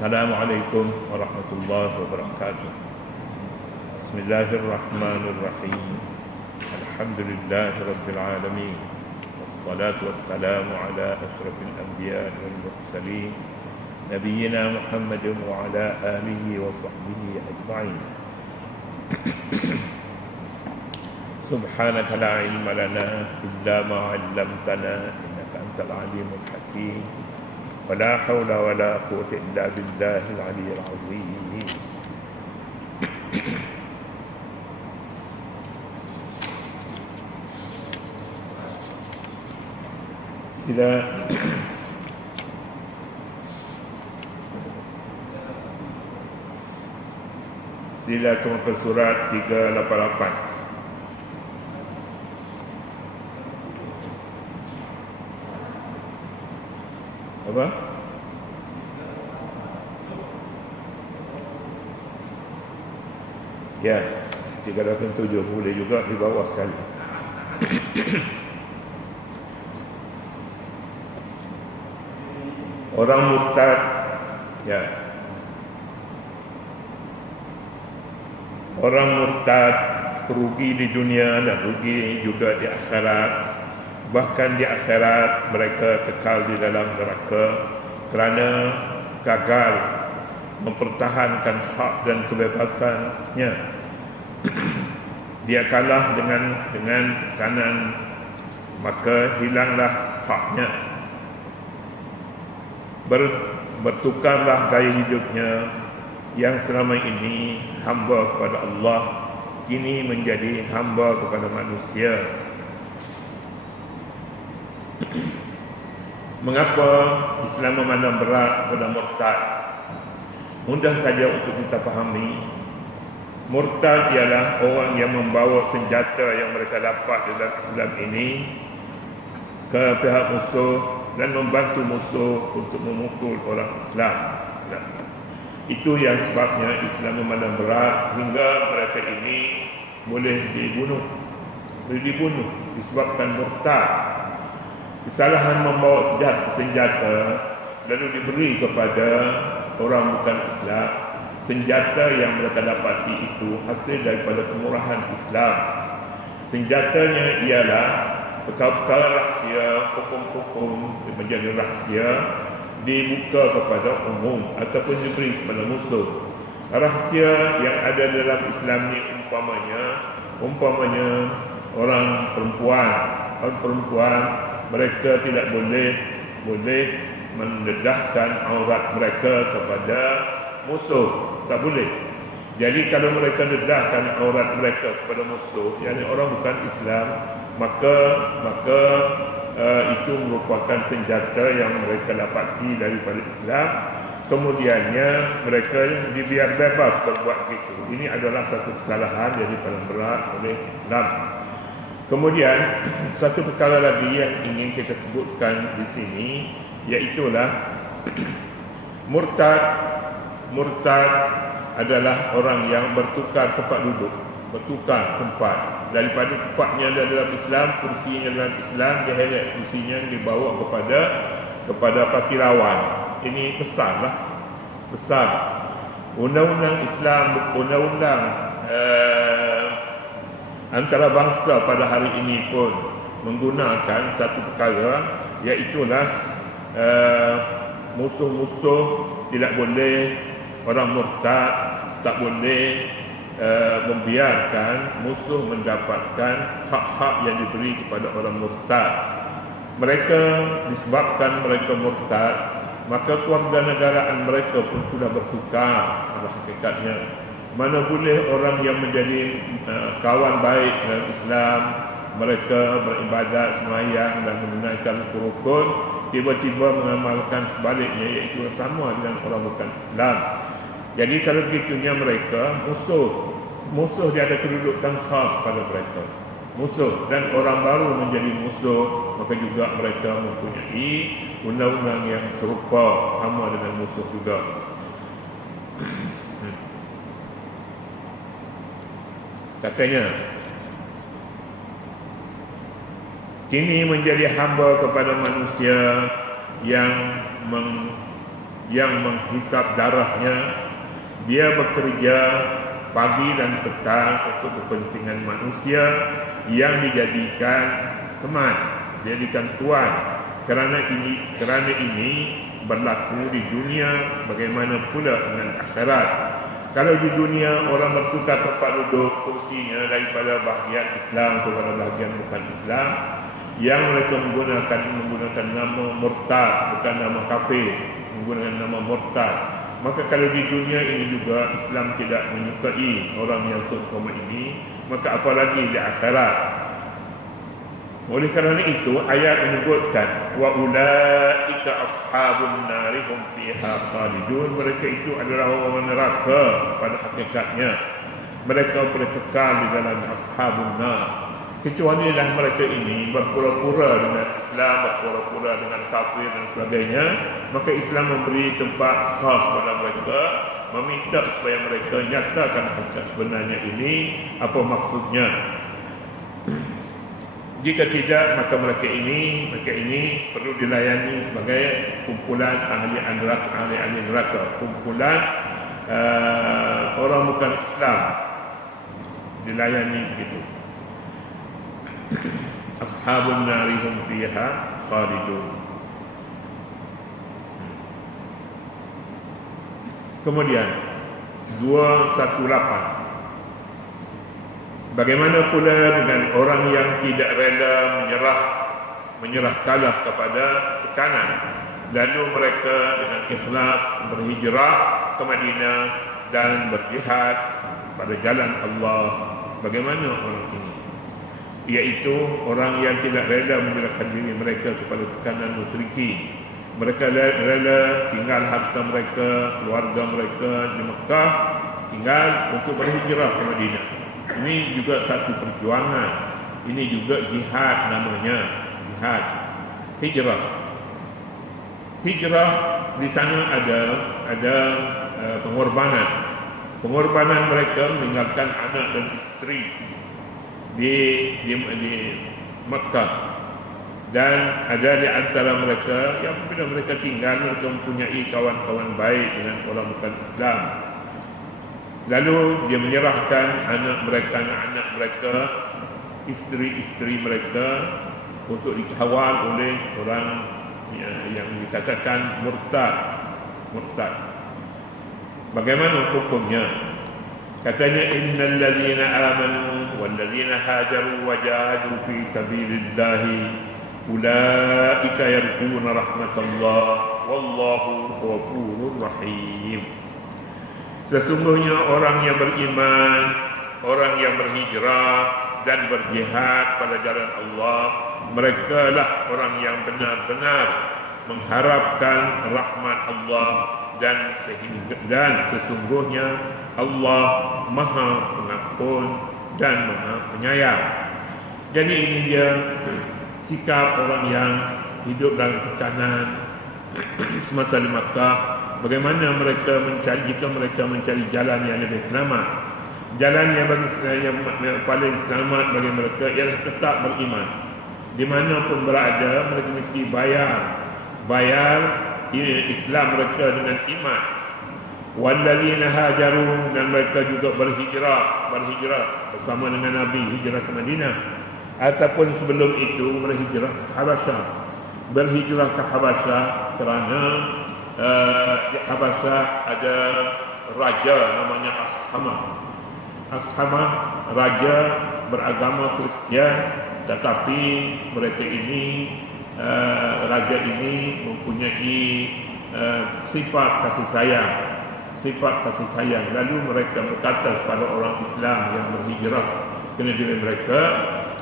Assalamualaikum warahmatullahi wabarakatuh. Bismillahirrahmanirrahim. Alhamdulillahirabbil alamin. Wassalatu wassalamu ala asyrafil anbiya'i wal mursalin nabiyyina Muhammadin wa ala alihi wa sahbihi ajma'in. Subhanaka la ilma lana illa ma 'allamtana innaka antal alimul hakim. ولا حول ولا قوة إلا بالله العلي العظيم. Sila ke surat 388. Apa? Ya, 307 boleh juga di bawah sekali. Orang murtad, ya. Orang murtad rugi di dunia dan rugi juga di akhirat. Bahkan di akhirat mereka kekal di dalam neraka kerana gagal mempertahankan hak dan kebebasannya. Dia kalah dengan kanan, maka hilanglah haknya. Bertukarlah gaya hidupnya yang selama ini hamba kepada Allah, kini menjadi hamba kepada manusia. Mengapa Islam memandang berat kepada murtad? Mudah saja untuk kita fahami. Murtad ialah orang yang membawa senjata yang mereka dapat dalam Islam ini ke pihak musuh dan membantu musuh untuk memukul orang Islam. Itu yang sebabnya Islam memandang berat hingga mereka ini boleh dibunuh disebabkan murtad. Kesalahan membawa senjata lalu diberi kepada orang bukan Islam. Senjata yang mereka dapati itu hasil daripada kemurahan Islam. Senjatanya ialah perkara-perkara rahsia, hukum-hukum menjadi rahsia, dibuka kepada umum ataupun diberi kepada musuh. Rahsia yang ada dalam Islam ni umpamanya orang perempuan mereka tidak boleh mendedahkan aurat mereka kepada musuh, tak boleh. Jadi kalau mereka dedahkan aurat mereka kepada musuh, yakni orang bukan Islam, maka itu merupakan senjata yang mereka dapati daripada Islam. Kemudiannya mereka dibiar bebas berbuat begitu. Ini adalah satu kesalahan yang paling berat oleh Islam. Kemudian satu perkara lagi yang ingin kita sebutkan di sini, iaitulah murtad adalah orang yang bertukar tempat duduk, bertukar tempat daripada tempatnya dalam Islam, kursinya dalam Islam, dia heret kursinya dibawa kepada parti lawan. Ini besar. Undang-undang Islam, undang-undang antarabangsa pada hari ini pun menggunakan satu perkara, iaitulah musuh-musuh tidak boleh, orang murtad tak boleh membiarkan musuh mendapatkan hak-hak yang diberi kepada orang murtad. Mereka disebabkan mereka murtad, maka kewarganegaraan mereka pun sudah bertukar pada hakikatnya. Mana boleh orang yang menjadi kawan baik dalam Islam, mereka beribadat, semayang dan menunaikan rukun, tiba-tiba mengamalkan sebaliknya, iaitu sama dengan orang bukan Islam. Jadi kalau begitunya mereka musuh dia ada kedudukan khas pada mereka. Musuh dan orang baru menjadi musuh, maka juga mereka mempunyai undang-undang yang serupa sama dengan musuh juga. Katanya, kini menjadi hamba kepada manusia yang menghisap darahnya. Dia bekerja pagi dan petang untuk kepentingan manusia yang dijadikan teman, dijadikan tuan. Kerana ini berlaku di dunia, bagaimana pula dengan akhirat. Kalau di dunia orang bertukar tempat duduk kursinya daripada bahagian Islam kepada bahagian bukan Islam, yang mereka menggunakan nama murtad, bukan nama kafir, menggunakan nama murtad. Maka kalau di dunia ini juga Islam tidak menyukai orang yang seumpama ini, maka apalagi di akhirat. Oleh kerana itu ayat menyebutkan wa ulaika ashabun nari hum fiha khalidun, mereka itu adalah orang neraka pada hakikatnya. Mereka kekal di dalam ashabun nar. Kecuali lah mereka ini berpura-pura dengan Islam, berpura-pura dengan kafir dan sebagainya, maka Islam memberi tempat khas pada mereka, meminta supaya mereka nyatakan hakikat sebenarnya ini, apa maksudnya. Jika tidak, maka mereka ini perlu dilayani sebagai kumpulan ahli neraka, kumpulan orang bukan Islam, dilayani begitu. Ashabun nari hum fiha khalidun. Kemudian 218. Bagaimana pula dengan orang yang tidak rela menyerah kalah kepada tekanan, lalu mereka dengan ikhlas berhijrah ke Madinah dan berjihad pada jalan Allah. Bagaimana orang ini? Iaitu orang yang tidak rela menyerahkan diri mereka kepada tekanan musyriki. Mereka rela tinggal harta mereka, keluarga mereka di Mekah, tinggal untuk berhijrah ke Madinah. Ini juga satu perjuangan. Ini juga jihad namanya, jihad. Hijrah. Hijrah di sana ada pengorbanan. Pengorbanan mereka meninggalkan anak dan isteri di Mekah, dan ada di antara mereka yang bila mereka tinggal, mereka mempunyai kawan-kawan baik dengan orang bukan Islam. Lalu dia menyerahkan anak-anak mereka, isteri-isteri mereka untuk dikawal oleh orang yang dikatakan murtad. Bagaimana hukumnya? Katanya innal ladzina amanu wal ladzina hajaru wa jahadu fi sabilillah ulaika yarjuna rahmatallah wallahu ghafurur rahim. Sesungguhnya orang yang beriman, orang yang berhijrah dan berjihad pada jalan Allah, mereka lah orang yang benar-benar mengharapkan rahmat Allah, dan sesungguhnya Allah Maha Pengampun dan Maha Penyayang. Jadi ini dia sikap orang yang hidup dalam tekanan semasa di Makkah. Bagaimana mereka mencari jalan yang lebih selamat. Jalan yang paling selamat bagi mereka ialah tetap beriman. Di mana pun berada, mereka mesti bayar Islam mereka dengan iman. Walladzina hajaru, dan mereka juga berhijrah bersama dengan Nabi, hijrah ke Madinah, ataupun sebelum itu berhijrah ke Habasyah. Berhijrah ke Habasyah kerana di Habasyah ada raja namanya Ashamah, raja beragama Kristian, tetapi mereka ini raja ini mempunyai sifat kasih sayang. Lalu mereka berkata kepada orang Islam yang berhijrah ke negeri mereka,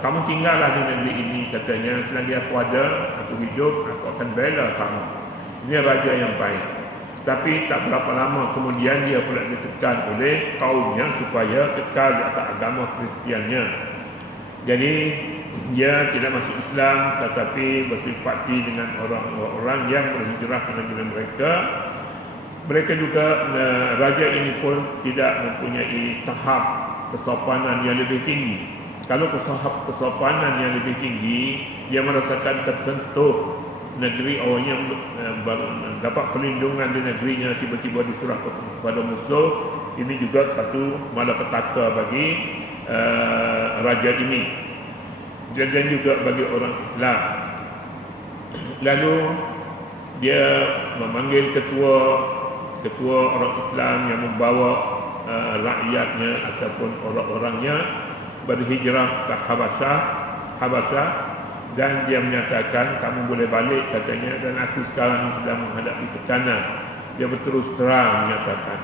kamu tinggallah di negeri ini, katanya, selagi aku ada, aku hidup, aku akan bela kamu. Ini raja yang baik. Tapi tak berapa lama kemudian dia pula ditekan oleh kaumnya supaya kekal di atas agama Kristiannya. Jadi dia tidak masuk Islam, tetapi bersimpati dengan orang-orang yang berhijrah ke negeri mereka. Mereka juga, raja ini pun tidak mempunyai tahap kesopanan yang lebih tinggi. Kalau tahap kesopanan yang lebih tinggi, dia merasakan tersentuh negeri orangnya dapat perlindungan di negerinya, tiba-tiba diserah kepada musuh. Ini juga satu malapetaka bagi raja ini dan juga bagi orang Islam. Lalu dia memanggil ketua orang Islam yang membawa rakyatnya ataupun orang-orangnya berhijrah ke Habasyah, dan dia menyatakan kamu boleh balik katanya, dan aku sekarang sedang menghadapi tekanan. Dia berterus terang menyatakan.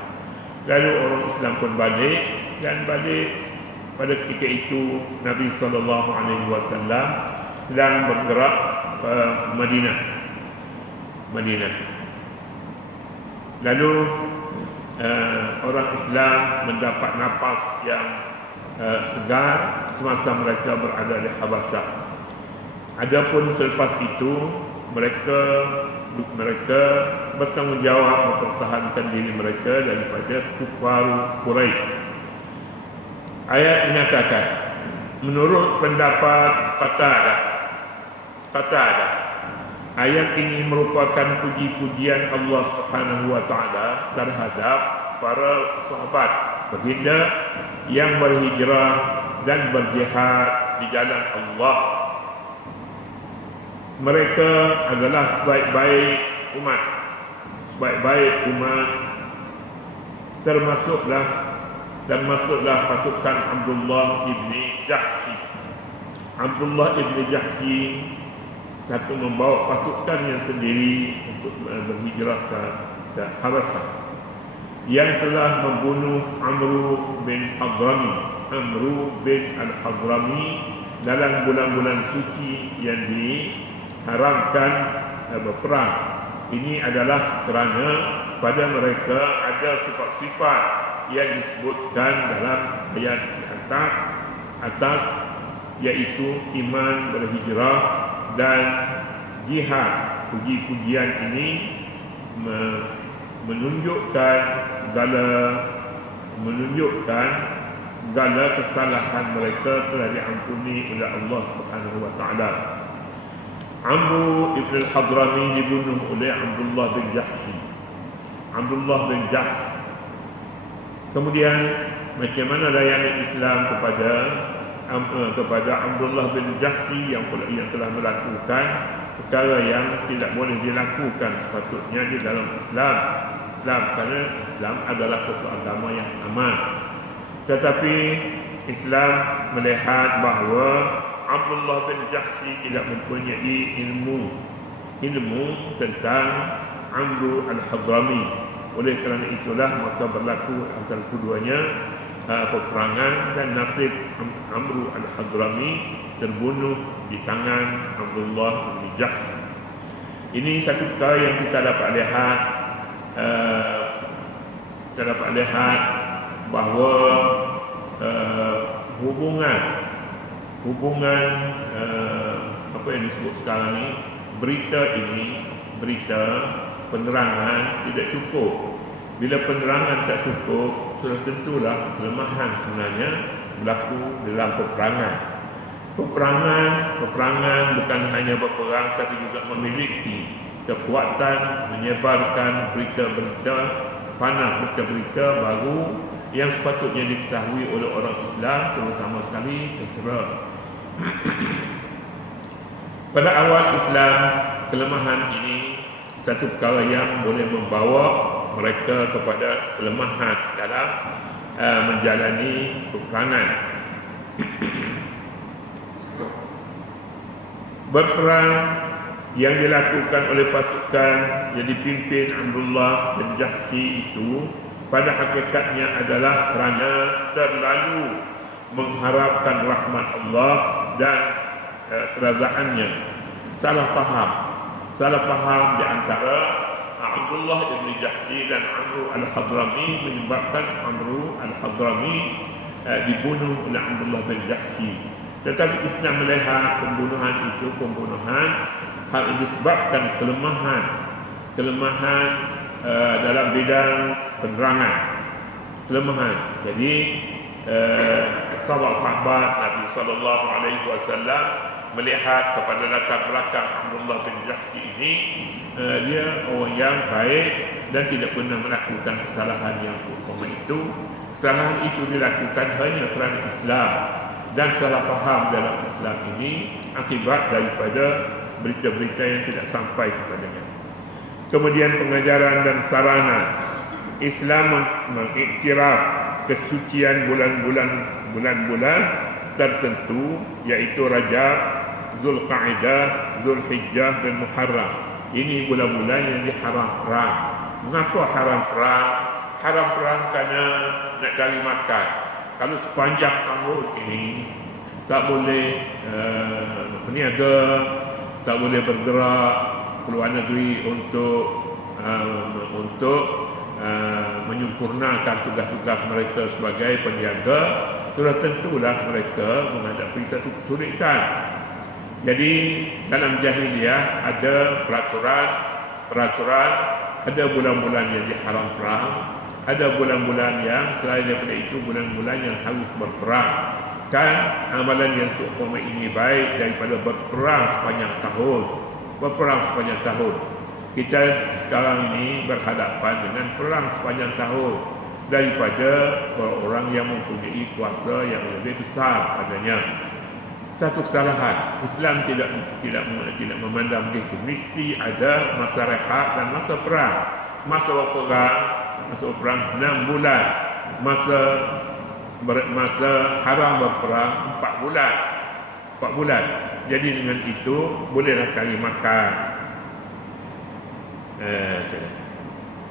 Lalu orang Islam pun balik, dan balik pada ketika itu Nabi SAW sedang bergerak ke Madinah. Lalu orang Islam mendapat nafas yang segar semasa mereka berada di Habasyah. Adapun selepas itu mereka bertanggungjawab mempertahankan diri mereka daripada kufar Quraisy. Ayat menyatakan, menurut pendapat Qatadah, ayat ini merupakan puji-pujian Allah Subhanahu wa taala terhadap para sahabat baginda yang berhijrah dan berjihad di jalan Allah. Mereka adalah sebaik-baik umat, termasuklah pasukan Abdullah ibni Jahsy. Abdullah ibni Jahsy satu membawa pasukannya sendiri untuk berhijrah ke Habasyah, yang telah membunuh Amru bin al-Hadrami dalam bulan-bulan suci yang diharamkan berperang. Ini adalah kerana pada mereka ada sifat-sifat yang disebutkan dalam ayat di atas, iaitu iman, berhijrah dan jihad. Puji-pujian ini menunjukkan segala kesalahan mereka telah diampuni oleh Allah Subhanahu wa taala. Amru ibn al-Hadrami dibunuh oleh Abdullah bin Jahsy. Kemudian macam mana layanan Islam kepada Abdullah bin Jahsy yang telah melakukan perkara yang tidak boleh dilakukan sepatutnya di dalam Islam, kerana Islam adalah satu agama yang aman. Tetapi Islam melihat bahawa Abdullah bin Jahsy tidak mempunyai ilmu tentang Amru al-Hadrami. Oleh kerana itulah maka berlaku antara keduanya peperangan, dan nasib Amru al-Hadrami terbunuh di tangan Abdullah bin Jahsy. Ini satu perkara yang kita dapat lihat bahawa hubungan apa yang disebut sekarang ni, berita penerangan tidak cukup. Bila penerangan tak cukup, sudah tentulah kelemahan sebenarnya berlaku dalam peperangan. Peperangan bukan hanya berperang, tapi juga memiliki kekuatan menyebarkan berita-berita baru yang sepatutnya diketahui oleh orang Islam, terutama sekali tentera. Pada awal Islam, kelemahan ini satu perkara yang boleh membawa mereka kepada kelemahan dalam menjalani peperangan. Berperang yang dilakukan oleh pasukan yang dipimpin Abdullah bin Jahsy itu pada hakikatnya adalah kerana terlalu mengharapkan rahmat Allah dan kerazaannya. Salah faham di antara Abdullah bin Jahsy dan Amru al-Hadrami menyebabkan Amru al-Hadrami dibunuh oleh Abdullah bin Jahsy. Tetapi Islam melihat pembunuhan hal disebabkan kelemahan dalam bidang penerangan. Jadi sahabat-sahabat Nabi SAW melihat kepada latar belakang Abdullah bin Jahshi ini, dia orang yang baik dan tidak pernah melakukan kesalahan yang seumpama itu. Kesalahan itu dilakukan hanya kerana Islam, dan salah faham dalam Islam ini akibat daripada berita-berita yang tidak sampai kepadanya. Kemudian pengajaran dan sarana. Islam mengiktiraf kesucian bulan-bulan tertentu, iaitu Rajab, Zulqa'dah, Zulhijjah dan Muharram. Ini bulan-bulan yang diharam perang. Mengapa haram perang? Haram perang kerana nak cari makan. Kalau sepanjang tahun ini tak boleh berniaga, tak boleh bergerak keluar negeri untuk menyempurnakan tugas-tugas mereka sebagai peniaga, sudah tentulah mereka menghadapi satu kesulitan. Jadi dalam jahiliyah ada peraturan, ada bulan-bulan yang diharam perang, ada bulan-bulan yang selain daripada itu bulan-bulan yang harus berperang. Kan amalan yang seumpama ini baik daripada berperang sepanjang tahun. Kita sekarang ini berhadapan dengan perang sepanjang tahun daripada orang yang mempunyai kuasa yang lebih besar padanya. Satu kesalahan, Islam tidak memandang begitu. Mesti ada masa rehat dan masa perang. Masa perang 6 bulan. Masa haram berperang 4 bulan. Jadi dengan itu bolehlah cari makan.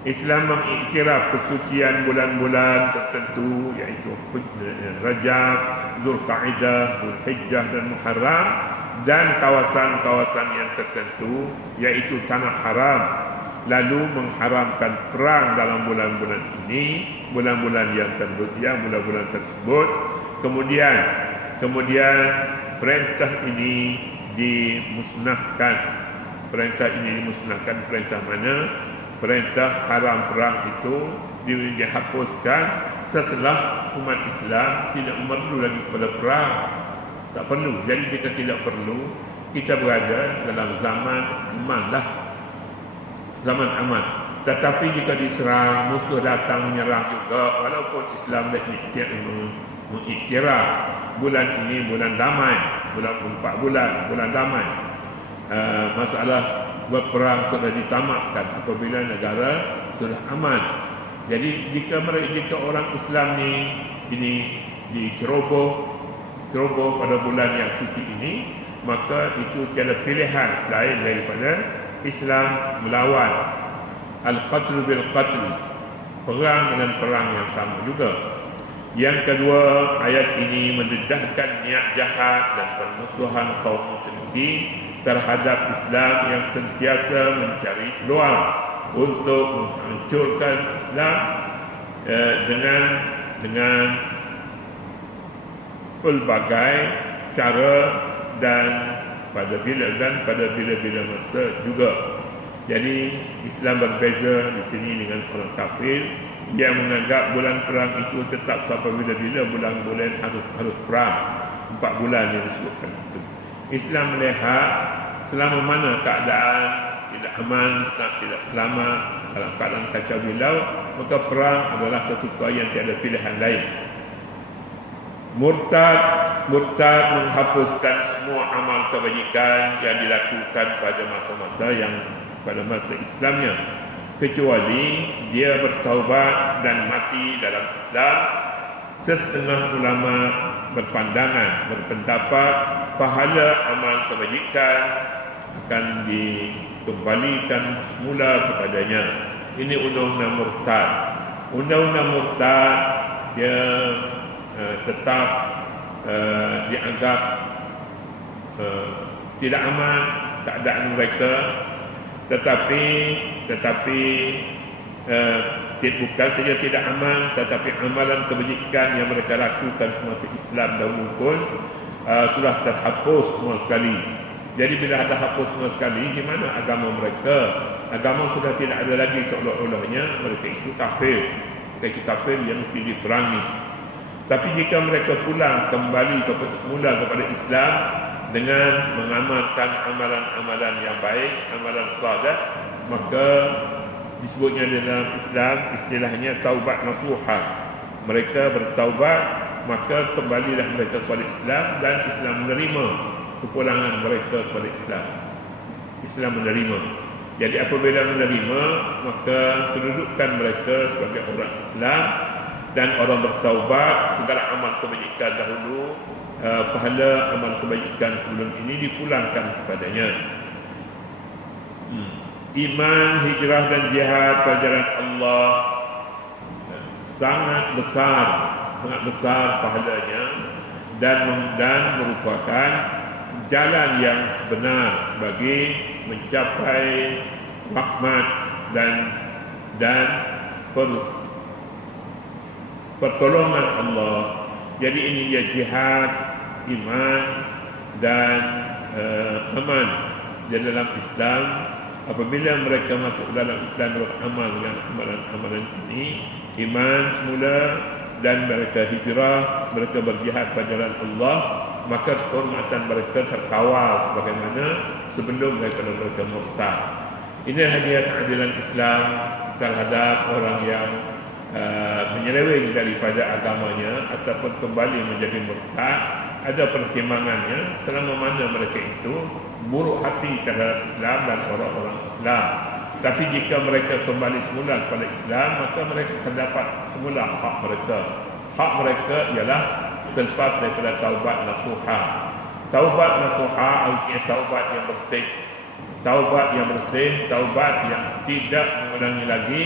Islam mengiktiraf kesucian bulan-bulan tertentu, iaitu Rajab, Zulqa'dah, Zulhijjah dan Muharram, dan kawasan-kawasan yang tertentu, iaitu tanah haram. Lalu mengharamkan perang dalam bulan-bulan ini, bulan-bulan bulan-bulan tersebut. Kemudian perintah ini dimusnahkan. Perintah mana? Perintah haram perang itu dihapuskan setelah umat Islam tidak perlu lagi kepada perang. Tak perlu. Jadi jika tidak perlu, kita berada dalam zaman aman. Tetapi jika diserang, musuh datang menyerang juga, walaupun Islam dah mengiktiraf bulan ini bulan damai, bulan 4 bulan damai. Masalah berperang sudah ditamatkan apabila negara sudah aman. Jadi jika orang Islam ini diceroboh pada bulan yang suci ini, maka itu tiada pilihan selain daripada Islam melawan. Al-qatl bil-qatl, perang dengan perang yang sama juga. Yang kedua, ayat ini mendedahkan niat jahat dan permusuhan kaum musyrikin terhadap Islam yang sentiasa mencari peluang untuk menghancurkan Islam dengan pelbagai cara dan pada bila-bila masa juga. Jadi Islam berbeza di sini dengan orang kafir yang menganggap bulan perang itu tetap sampai bila-bila bulan-bulan harus perang 4 bulan yang disebutkan itu. Islam melihat selama mana keadaan tidak aman, tidak selamat, dalam keadaan kacau bilau, maka perang adalah satu perkara yang tiada pilihan lain. Murtad menghapuskan semua amal kebajikan yang dilakukan pada masa Islamnya, kecuali dia bertaubat dan mati dalam Islam. Setengah ulama berpendapat pahala amal kebajikan akan dikembalikan semula kepadanya. Ini undang-undang murtad. Undang-undang murtad dia tetap dianggap tidak aman keadaan mereka, tetapi bukan saja tidak aman, tetapi amalan kebajikan yang mereka lakukan semasa Islam dahulu pun sudah terhapus semua sekali. Jadi bila ada hapus semua sekali, di mana agama mereka? Agama sudah tidak ada lagi, seolah-olahnya mereka itu kafir. Mereka itu kafir yang mesti diperangi. Tapi jika mereka pulang kembali semula kepada Islam, dengan mengamalkan amalan-amalan yang baik, amalan saleh, maka disebutnya dalam Islam istilahnya taubat nasuha. Mereka bertaubat, maka kembalilah mereka kepada Islam dan Islam menerima kepulangan mereka kepada Islam. Islam menerima. Jadi apabila menerima, maka kedudukan mereka sebagai orang Islam dan orang bertaubat, segala amal kebajikan dahulu, pahala amal kebajikan sebelum ini dipulangkan kepadanya. Iman, hijrah dan jihad pada jalan Allah sangat besar pahalanya dan merupakan jalan yang sebenar bagi mencapai rahmat dan pertolongan Allah. Jadi ini dia jihad, iman dan aman di dalam Islam. Apabila mereka masuk dalam Islam beramal dengan amalan-amalan ini, iman semula dan mereka hijrah, mereka berjihad pada jalan Allah, maka kehormatan mereka terkawal sebagaimana sebelum mereka murtad. Inilah dia keadilan Islam terhadap orang yang menyeleweng daripada agamanya ataupun kembali menjadi murtad. Ada pertimbangannya selama mana mereka itu buruk hati terhadap Islam dan orang-orang Islam. Tapi jika mereka kembali semula kepada Islam, maka mereka akan dapat semula hak mereka. Hak mereka ialah selepas daripada taubat nasuha. Taubat nasuha artinya taubat yang bersih. Taubat yang bersih, taubat yang tidak mengulangi lagi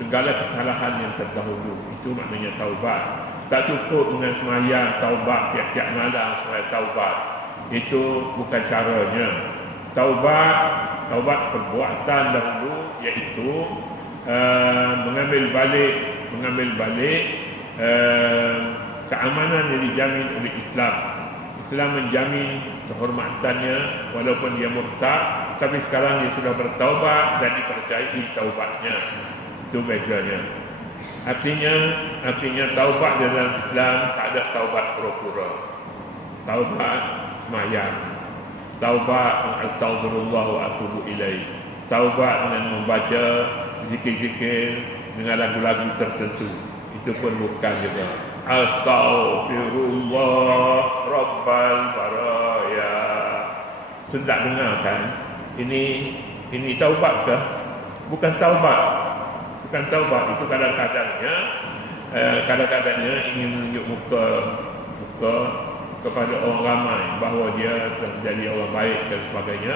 segala kesalahan yang terdahulu. Itu maknanya taubat. Tak cukup dengan semayang taubat tiap-tiap malam supaya taubat. Itu bukan caranya. Taubat perbuatan dahulu, iaitu mengambil balik keamanan yang dijamin oleh Islam. Islam menjamin kehormatannya walaupun dia murtad, tapi sekarang dia sudah bertaubat dan dipercayai taubatnya. Itu bedanya. Artinya taubat dalam Islam tak ada taubat pura-pura. Taubat semayang, taubat astagfirullah wa atubu ilaih, taubat dengan membaca zikir-zikir dengan lagu-lagu tertentu, itu pun bukan juga. Astagfirullah rabbal baraya. Sedap dengar kan? Ini taubat ke? Bukan taubat. Bukan taubat. Itu kadang-kadangnya ingin menunjuk muka kepada orang ramai bahawa dia telah menjadi orang baik dan sebagainya.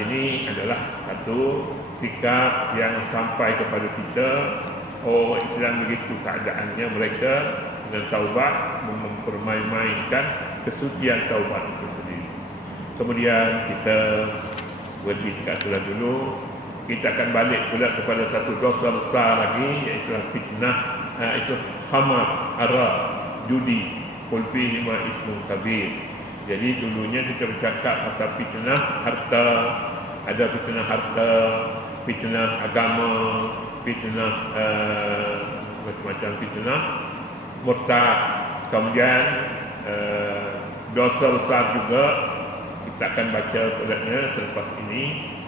Ini adalah satu sikap yang sampai kepada kita. Orang Islam begitu keadaannya, mereka dengan taubat mempermain-mainkan kesucian taubat itu sendiri. Kemudian kita berhenti sekali dulu. Kita akan balik pula kepada satu dosa besar lagi, iaitu fitnah, itu khamar, arak, judi, qul fihi ma ismun kabir. Jadi dulunya kita bercakap pasal fitnah harta, ada fitnah harta, fitnah agama, fitnah macam-macam fitnah murtad. Kemudian dosa besar juga kita akan baca padanya selepas ini,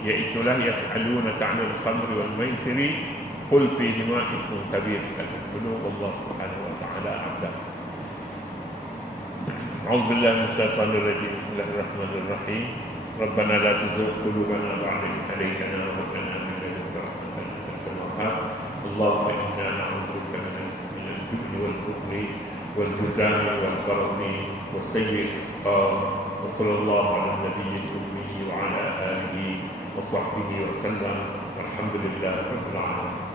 iaitulah yas'alunaka 'anil khamri wal maisiri qul fihima ismun kabir. Sebelum Allah Subhanahu wa taala abda. A'udzu billahi minasy syaithanir rajim. Bismillahirrahmanirrahim. Rabbana la tuzigh qulubana ba'da idh hadaytana wa hab lana min ladunka rahmatan innaka antal wahhab. Allahumma inna na'udzubika min al-jubni wal bukhli wal juzami wal barasi was sayyi'il asqam. Wa sallallahu ala nabiyyil ummi wa ala alihi wa sahbihi wa sallam. Alhamdulillah rabbil alamin.